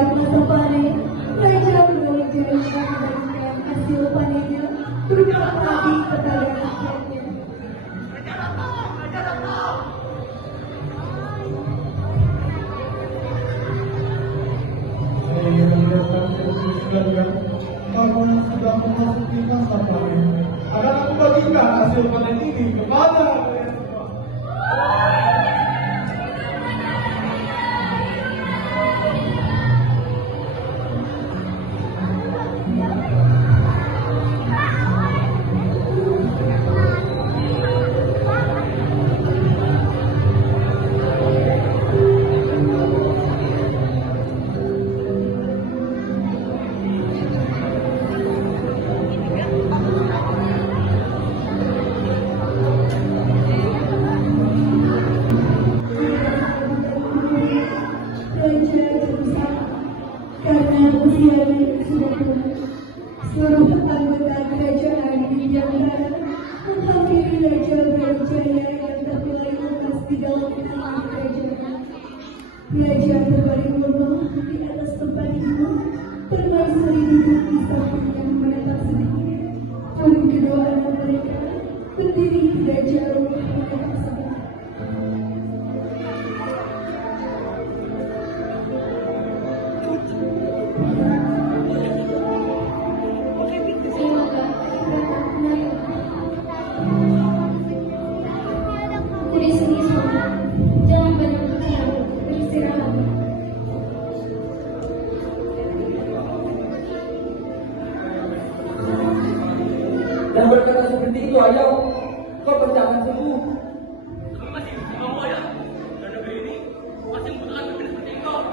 Setiap masa panen, raja Brawijaya membagikan hasil panennya berupa padi kepada rakyatnya. Saya mengingatkan sekalian, bahwa sudah memasuki masa panen. Akan aku bagikan hasil panen ini kepada kalian semua. Karena usianya sudah tua, seluruh anggota kerajaan di Nusantara menghampiri Raja Brawijaya yang terpilih lepas di dalam istana kerajaan. Raja berbaring lemah di atas tempat tidur, permaisuri duduk di sampingnya menatap sedikit. Pun kedua anak mereka berdiri tidak jauh menatap sebelah. Di sini semua, jangan banyak bicara, beristirahat. Dan berkata seperti itu, ayo, kau pasti akan sembuh. Kami masih mau ya, dan negeri ini masih membutuhkan pemimpin seperti engkau.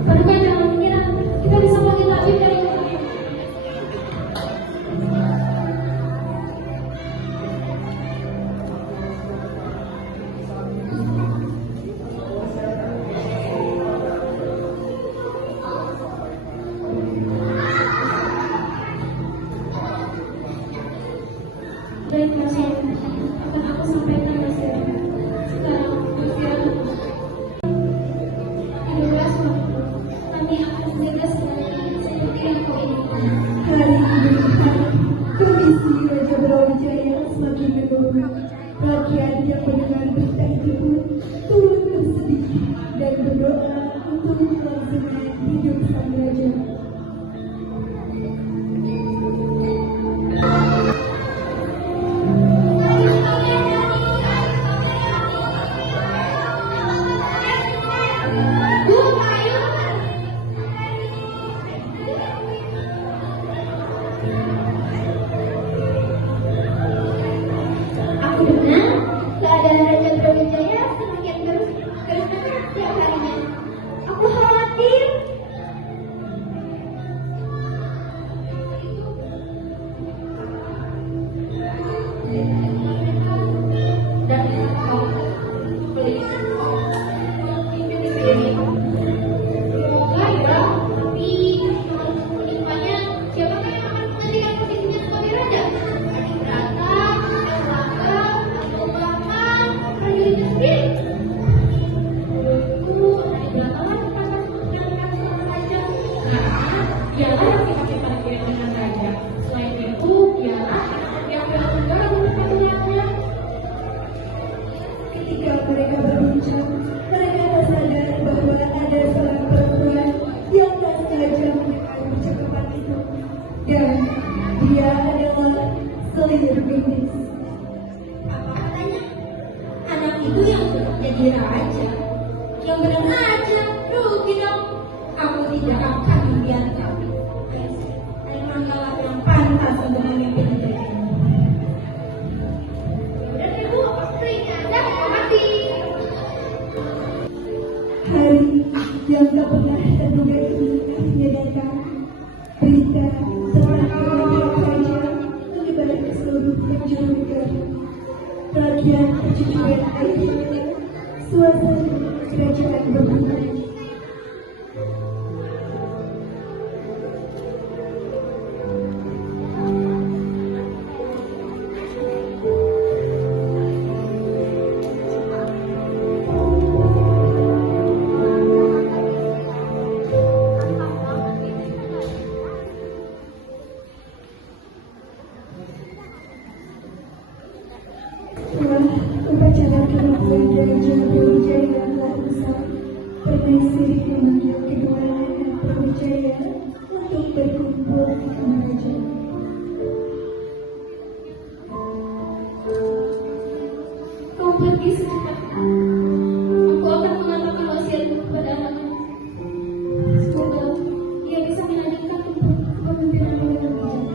Paduka jangan mengira kita bisa panggil tabib dari luar. Baik, Mas Yen. Akan aku sampaikan, Mas Yen. Sekarang, beristirahat. Tidurlah suamiku. Kami akan menjaga semuanya seperti yang kau inginkan. Hari demi hari, kondisi Raja Brawijaya semakin menurun. Rakyat yang mendengar berita itu pun turut bersedih dan berdoa untuk kelangsungan hidup sang raja. Aku dengar keadaan Raja Brawijaya semakin terus menurun setiap harinya. Aku khawatir. Dan kau please semoga ya, tapi rupanya siapa yang akan menggantikan posisinya sebagai raja? Rata, Erlangga, atau bahkan prajuritnya sendiri? Menurutku, Rata lah yang akan menggantikan seorang raja. Karena dialah yang sifat-sifat mirip dengan raja. Selain itu, dialah yang bela negara untuk keturunan. Ketika mereka berbincang, mereka tersadar bahwa ada seorang perempuan yang tak sengaja mendengar percakapan itu, dan dia adalah Selir Bingkis. Apa katanya? Anak itu yang sudah jadi raja. Yang benar aja, rugi dong. Aku tidak akan membiarkan. Memang kau yang pantas untuk memimpin negeri ini. Dan ibu, istrinya ada mati. Hari yang tak pernah terduga itu akhirnya datang. Berita tentang kematian raja menyebar ke seluruh penjuru negara. bagian percucuan air, suasana kerajaan berbunga. Upacara kematian Raja Brawijaya telah usai. Permaisuri memanggil kedua anak Brawijaya untuk berkumpul di kamar raja. Kau pergi sekarang. Aku akan mengatakan wasiatku kepada anakku. Semoga ia bisa melanjutkan kepemimpinan dengan bijak.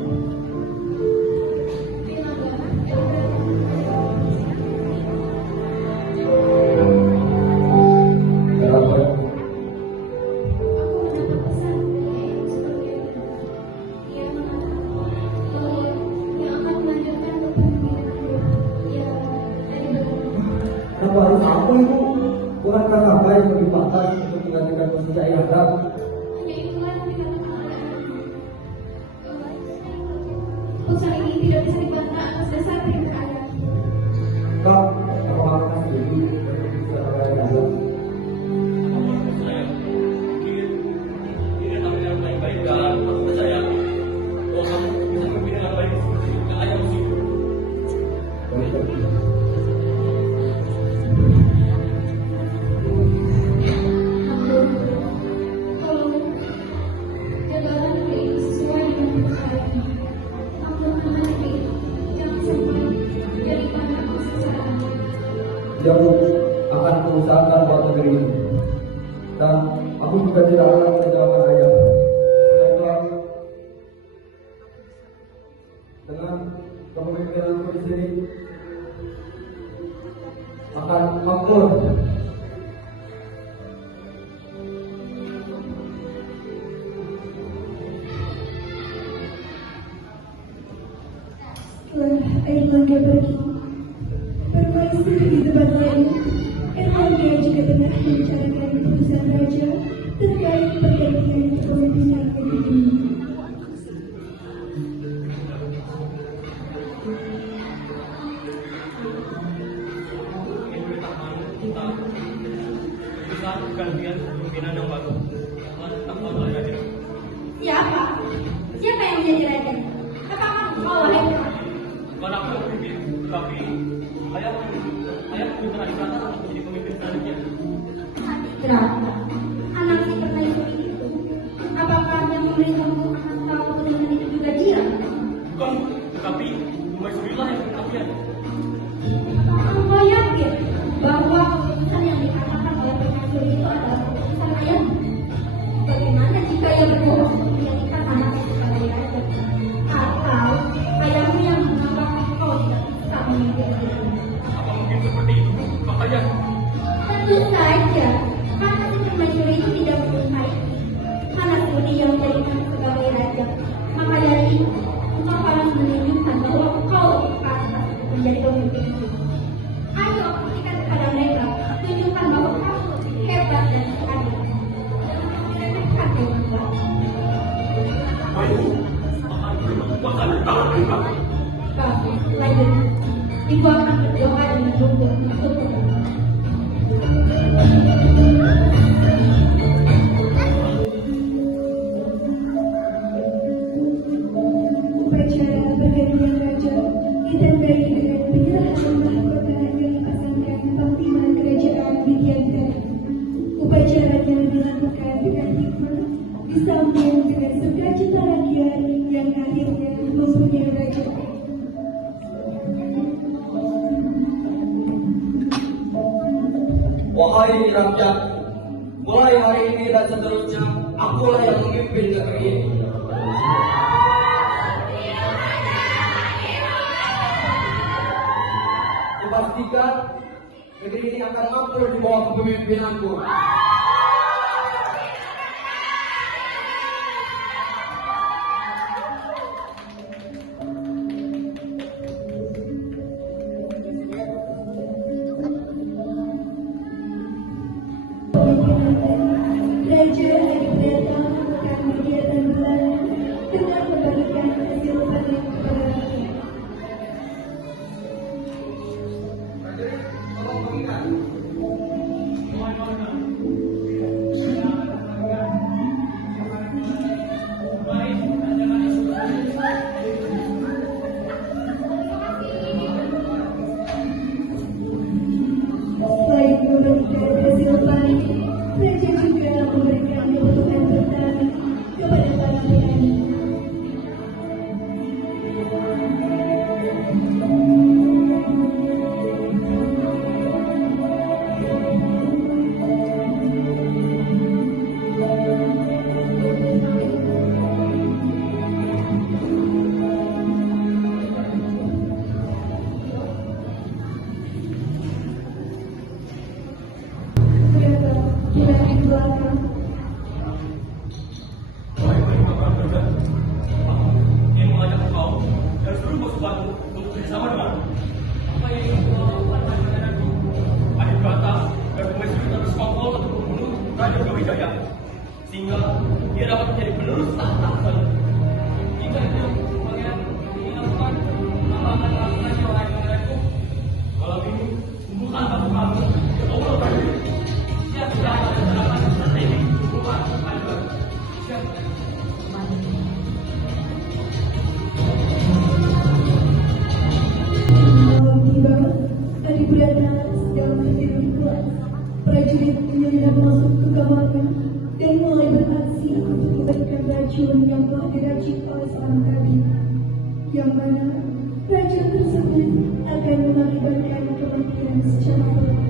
Kenapa? Aku mendapat pesan dari Eyang Sukamana. Ia mengatakan bahwa yang akan melanjutkan kepemimpinanku ia dari belakang. Kenapa harus aku itu? Bukankah apa yang lebih pantas untuk menggantikan posisi ayahanda? Hanya itulah yang dikatakan oleh anakku. Putusan ini tidak bisa dibantah atas dasar perintah ayah. Kak, apakah kita setuju untuk bisa ayahanda? Saya ini tapi yang baik-baik dan maksud saya bahwa kamu bisa memimpin dengan baik seperti yang ayah musik. Kalau jabatan negeri ini sesuai dengan persyaratan, namun negeri jangan sampai jadi banyak kesalahan. Ya Bu, akan mengusahakan buat negeri ini. Dan aku juga tidak akan meninggalkan ayah. Sebaiknya dengan kepemimpinanku di sini akan makmur. Setelah Airlangga pergi, permaisuri di tempat lain, Airlangga juga pernah membicarakan keputusan raja terkait pergantian kepemimpinan negeri ini. Ini perintahkan kita bisa gantian kepemimpinan yang baru. Tentang Allah ya. Siapa? Siapa yang menjadi raja? Apakah kau wahai Tuhan? Bukan aku yang memimpin, tapi ayah punya adik kata untuk menjadi pemimpin selanjutnya. Berapa? Anak si permaisuri itu. Apakah yang memberitahu anak tahu keturunan itu juga dia? Bukan, tetapi Umaysurilah yang berkasihan. Engkau yakin bahwa keputusan yang dikatakan oleh permaisuri itu adalah keputusan ayah? Bagaimana jika ia berbohong menjadikan anak itu sebagai raja? Atau ayahmu yang menganggap kau tidak bisa memimpin negeri? Apa mungkin seperti itu, Pak Ayah? Tentu saja, karena si permaisuri itu tidak menyukai anak sudi yang menjadikan sebagai raja. Maka dari itu, engkau harus menunjukkan bahwa kau pantas menjadi pemimpin itu. Ayo, buktikan kepada mereka, tunjukkan bahwa kamu lebih hebat dan adil. Jangan meremehkan hewan Tuhan. Baik, akan berkekuatan tangan kita. Bagus, lanjut. Ibu akan berdoa dengan rukun untukmu. Upacara pergantian raja ditandai dengan penyerahan mahkota yang dipasangkan panglima kerajaan Widyantara. Upacaranya dilakukan dengan hikmat, disambung dengan sukacita rakyat yang akhirnya mempunyai raja. Wahai rakyat, mulai hari ini dan seterusnya, akulah yang memimpin negeri ini. Kupastikan negeri ini akan makmur di bawah kepemimpinanku. bekerjasama dengan apa yang dilakukan masyarakat Adibrata dan permaisuri dari Sekongkol untuk membunuh Raja Brawijaya, sehingga dia dapat menjadi penerus tahta Galuh. Jika itu pangeran ingin lakukan, maka akan melakukannya wahai pangeranku. Malam ini bukan batu kami, ya Allah berdiri. Siap tidak akan menerapkan strategi hubungan panjang. Siap. Malam tiba, Adibrata sedang tidur di kelas. Prajurit menyelinap masuk ke kamarnya dan mulai beraksi untuk memberikan racun yang telah diracik oleh seorang tabib. Yang mana racun tersebut akan mengakibatkan kematian secara perlahan.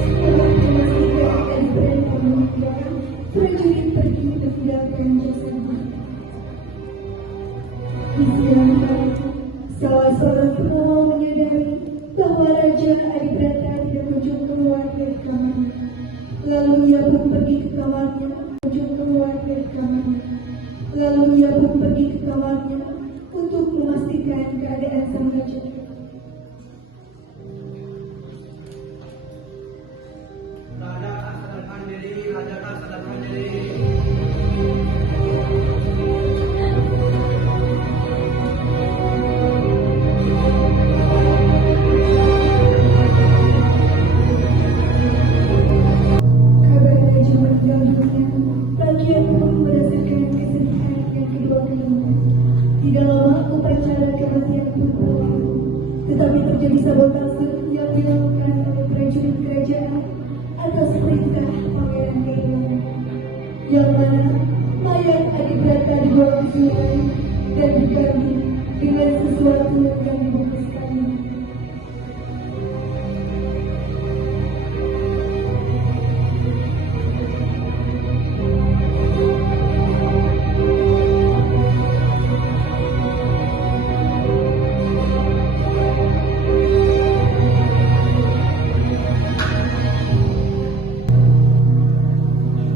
Setelah memastikan Adibrata meninggal, prajurit pergi meninggalkan jasadnya. Di siang hari, salah seorang pengawal menyadari bahwa Raja Adibrata tidak kunjung keluar dari kamarnya. Lalu ia pun pergi ke kamarnya, untuk memastikan keadaan sang raja. Raja sadarkan diri, Raja sadarkan diri. Kabar raja meninggal dunia, rakyat pun merasakan kesedihan yang kedua kalinya. Tidak lama upacara kematian pun berakhir, tetapi terjadi sabotase yang dilakukan oleh prajurit kerajaan atas perintah Pangeran Galuh, yang mana mayat Adibrata dibawa ke sungai dan diganti dengan sesuatu yang dibungkuskannya.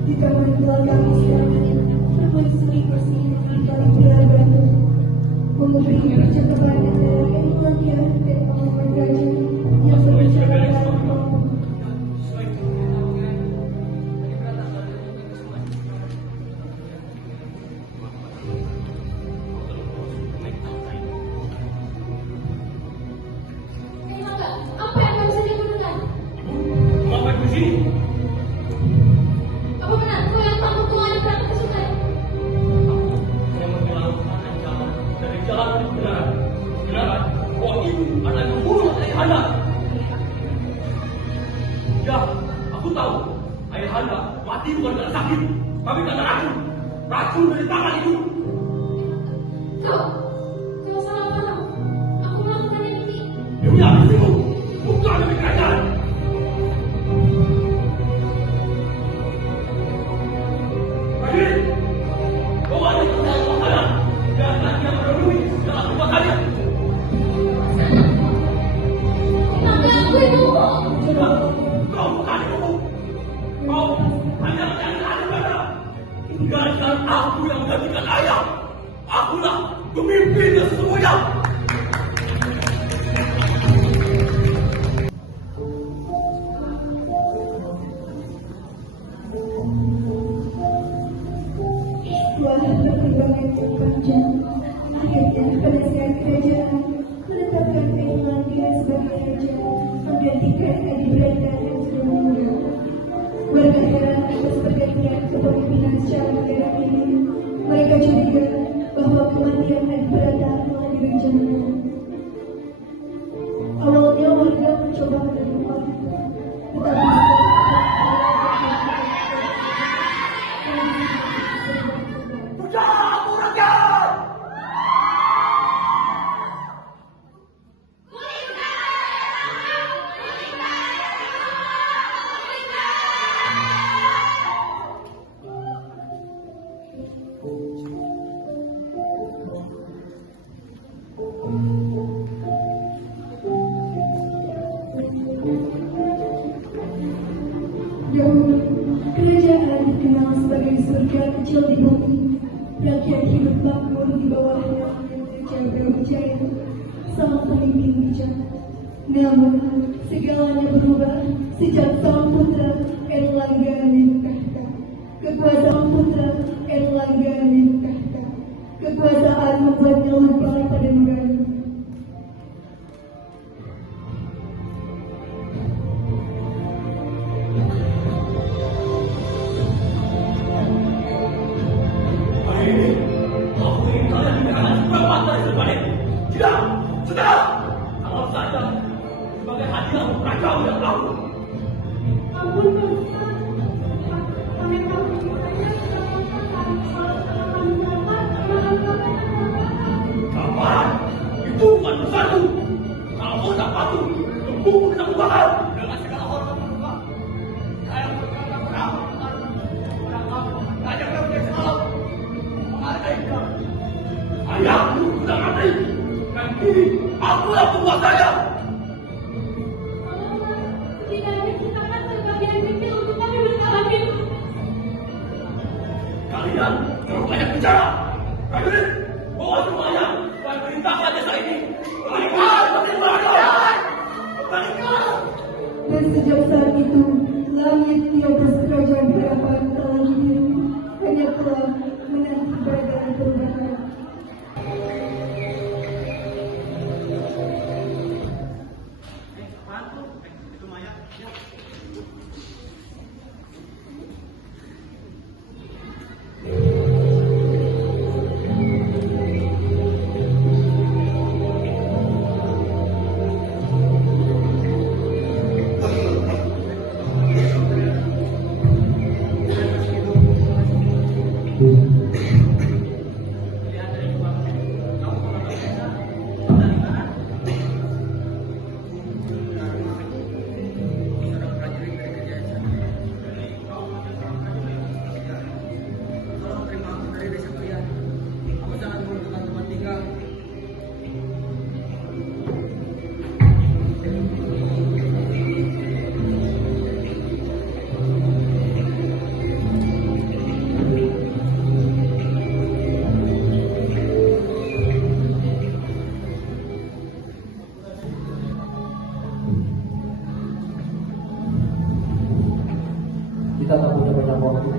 Di taman belakang istana, permaisuri bersih kembali berada, memberi percakapan antara Emilia dan paman raja yang berbicara dalam Maka, apa yang kamu sedang lakukan? Mengapa di sini? Apa benar kau yang tak membuang Adibrata ke sungai? Yang menyelamatkan ancaman dari jalan kebenaran. Kebenaran bahwa ibu adalah membunuh ayahanda. Ya, aku tahu ayahanda mati bukan karena sakit, tapi karena racun. Racun dari tangan ibu. Kau salah paham. Aku melakukan ini. Demi ambisimu, bukan demi kerajaan. Prajurit, bawa dia ke dalam makanan. Biarkan dia memenuhi segala perbuatannya. Tapi aku ibumu. Sudah, kau bukan ibuku. Kau hanya mencari Adibrata. Tinggalkan aku yang menggantikan ayah. Akulah pemimpinnya sesungguhnya. setelah pertimbangan yang panjang, akhirnya penasihat kerajaan menetapkan Emilia sebagai raja, menggantikan Adibrata yang sudah meninggal. Warga heran atas pergantian kepemimpinan secara mendadak ini. Mereka curiga bahwa kematian Adibrata telah direncanakan. Awalnya warga mencoba menerima, tetapi Berjalan, rakyat! dikenal sebagai surga kecil di bumi. Rakyat hidup makmur di bawahnya menjaga Wijaya, sang pemimpin bijak. Namun, segalanya berubah sejak sang putra Erlangga nikahkan. Kekuasaan putra Erlangga nikahkan. Kekuasaan membuatnya lupa pada nurani. Hari ini, aku ingin kalian dikatakan seberapa dari serbalik. Tidak, sudah. Anggap saja sebagai hadiah untuk raja yang aku. Ampun, Pak Ustaz. Kami kami saja Kapan? Itu bukan urusanku. Kalau kau tak patuh, tubuhmu kita bakar dengan segala hormat dan hormat. Saya berkata berapa Raja Prabu yang semalam menghargai kau. Ayahku sudah mati, dan kini aku yang penguasanya. setidaknya kita kan sebagian kecil untuk kami bertahan hidup. Kalian terlalu banyak bicara. Prajurit, bawa semuanya dan perintahkan desa ini. Berikan, berikan, berikan. Dan sejak saat itu, langit di atas kerajaan harapan telah hidup, hanya telah menanti badai perubahan. Kita tak punya banyak waktu.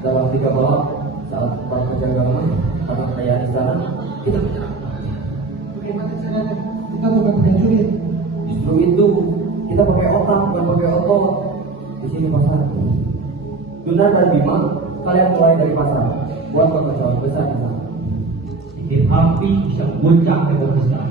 Dalam 3 malam saat para penjaga tanah kaya di sana, kita menyerang. Bagaimana caranya? Kita bukan prajurit. Justru itu kita pakai otak, bukan pakai otot. Di sini pasar. Dunar dan Bima, kalian mulai dari pasar. Buat kekacauan besar di sana. Titik api bisa goncang tembok besar.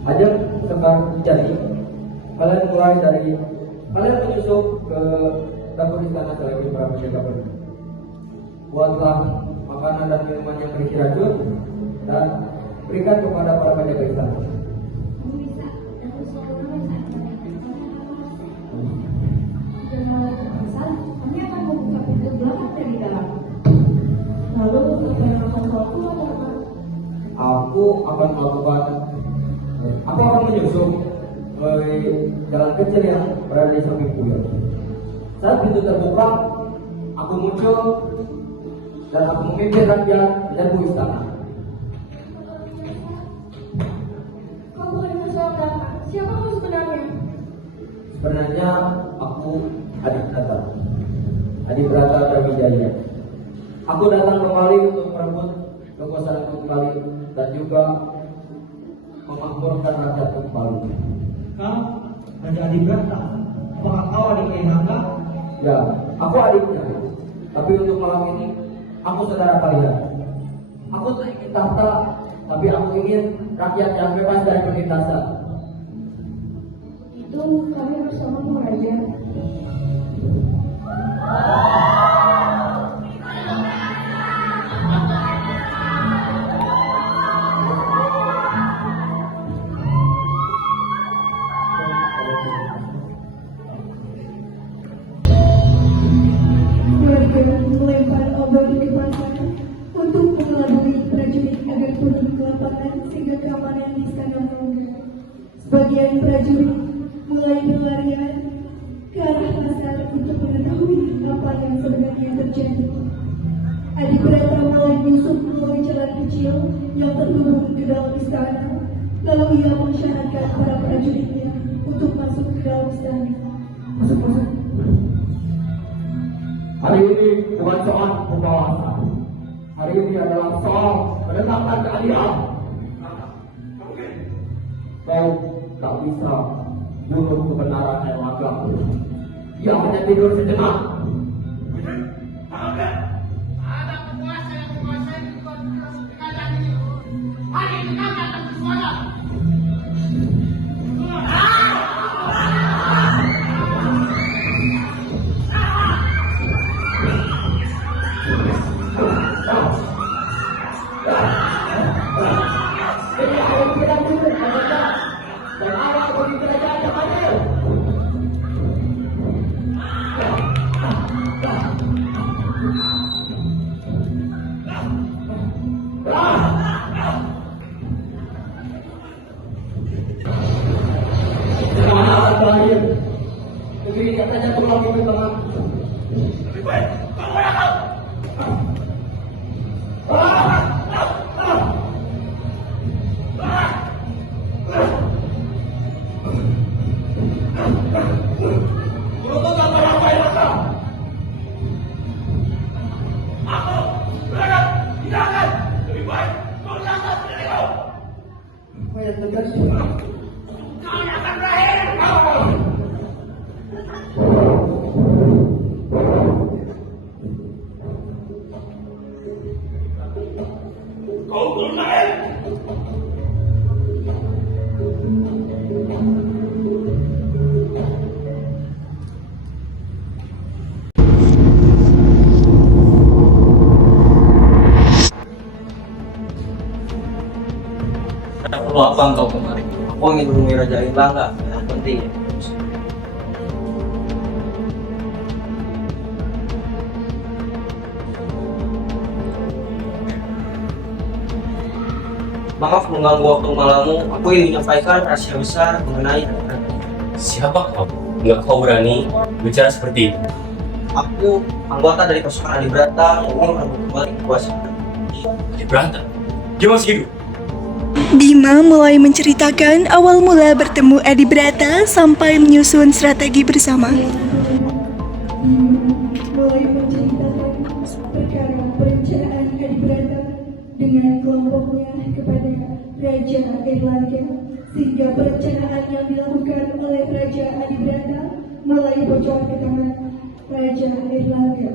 Ajak sebar jadi. Kalian mulai dari kalian menyusup ke dapur istana selagi para penjaga pergi. Buatlah makanan dan minuman yang berisi racun dan berikan kepada para penjaga istana. Kamu bisa dan usul kami saat mereka. Dan malah terpesan, kami akan membuka pintu belakang dari dalam. Lalu untuk yang akan waktu atau apa? Aku akan melakukan aku akan menyusup melalui jalan kecil yang berada di samping kuil. Saat pintu terbuka, aku muncul dan aku memimpin rakyat menyerbu istana. Kau boleh bersuara. Siapa kamu sebenarnya? Sebenarnya aku Adik Brata Brawijaya. Aku datang kembali untuk merebut kekuasaan kembali dan juga memakmurkan rakyat kembali. Kau Raja Adibrata, apakah kau adik Kainaka? Ya, aku adiknya. Tapi untuk malam ini, aku saudara kalian. Aku tak ingin tahta, tapi aku ingin rakyat yang bebas dari penindasan. Itu kami bersamamu, Raja. Warga melempar obat di pasar, untuk mengelabui prajurit agar turun ke lapangan sehingga keamanan di sana melonggar. Sebagian prajurit mulai berlarian ke arah pasar untuk mengetahui apa yang sebenarnya terjadi. Adibrata mulai menyusup melalui jalan kecil yang terhubung ke dalam istana. Lalu ia mengisyaratkan para prajuritnya untuk masuk ke dalam istana. Masuk. Hari ini bukan soal pengawasan. Hari ini adalah soal menegakkan keadilan. Kau tak bisa bunuh kebenaran yang magelang. Dia hanya tidur sejenak. Ada penguasa yang menguasai keadaan ini. Hanya dengarkan dan bersuara. Negeri katanya pulang itu tenang. Lebih baik kamu yang tahu. Beruntung apa yang baik maka? Aku berharap tidak akan. Lebih baik kau lantas dari kau. Apa yang terjadi? Kau yang akan berakhir. Kau belum lahir. Perlu apa engkau kemari? Aku ingin menemui Raja Airlangga. Yang penting. Maaf mengganggu waktu malammu. Aku ingin menyampaikan rahasia besar mengenai Adibrata. Siapa kau? Enggak kau berani bicara seperti itu. Aku anggota dari pasukan Adibrata yang ingin merebut kembali kekuasaan. Adibrata? Dia masih hidup? Bima mulai menceritakan awal mula bertemu Adibrata sampai menyusun strategi bersama. Mulai menceritakan perkara perencanaan Adibrata dengan kelompoknya kepada Raja Airlangga, sehingga perencanaan yang dilakukan oleh Raja Adibrata mulai bocor ke tangan Raja Airlangga.